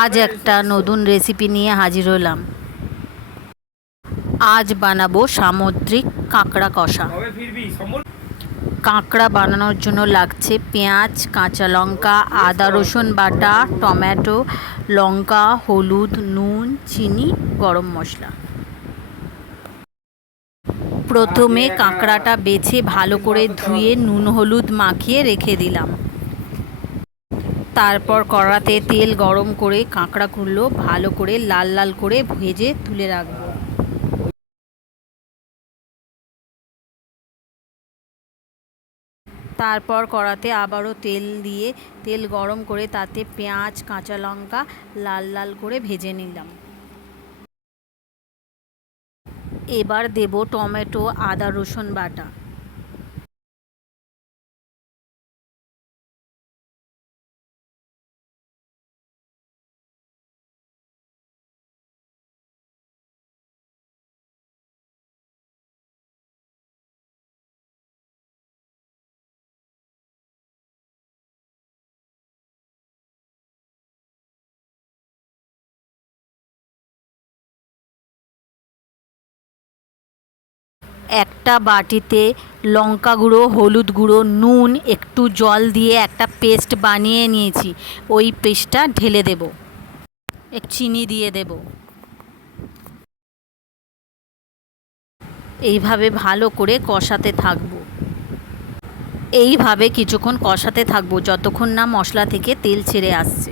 আজ একটা নতুন রেসিপি নিয়ে হাজির হলাম। আজ বানাবো সামুদ্রিক কাঁকড়া কষা। কাঁকড়া বানানোর জন্য লাগছে পেঁয়াজ কাঁচা লঙ্কা আদা রসুন বাটা টমেটো লঙ্কা হলুদ নুন চিনি গরম মশলা। প্রথমে কাঁকড়াটা বেছে ভালো করে ধুয়ে নুন হলুদ মাখিয়ে রেখে দিলাম। তারপর কড়াতে তেল গরম করে কাঁকড়া কাঁকড়াগুলো ভালো করে লাল লাল করে ভেজে তুলে রাখব। তারপর কড়াতে আবারও তেল দিয়ে, তেল গরম করে তাতে পেঁয়াজ, কাঁচা লঙ্কা লাল লাল করে ভেজে নিলাম। এবার দেব টমেটো, আদা, রসুন বাটা। একটা বাটিতে লঙ্কা গুঁড়ো, হলুদ গুঁড়ো, নুন, একটু জল দিয়ে একটা পেস্ট বানিয়ে নিয়েছি। ওই পেস্টটা ঢেলে দেব। এক চিনি দিয়ে দেব। এইভাবে ভালো করে কষাতে থাকব। এইভাবে কিছুক্ষণ কষাতে থাকব, যতক্ষণ না মশলা থেকে তেল ছেড়ে আসছে।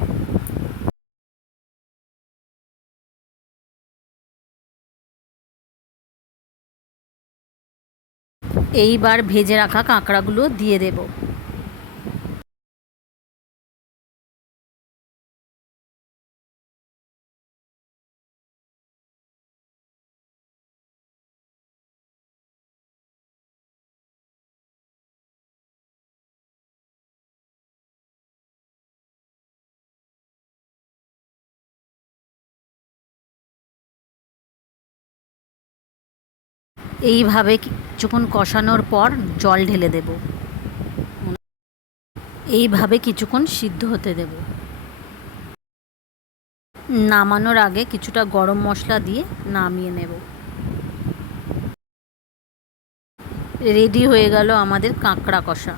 এইবার ভেজে রাখা কাঁকড়াগুলো দিয়ে দেব। এইভাবে কিছুক্ষণ কষানোর পর জল ঢেলে দেব। এইভাবে কিছুক্ষণ সিদ্ধ হতে দেব। নামানোর আগে কিছুটা গরম মশলা দিয়ে নামিয়ে নেব। রেডি হয়ে গেল আমাদের কাঁকড়া কষা।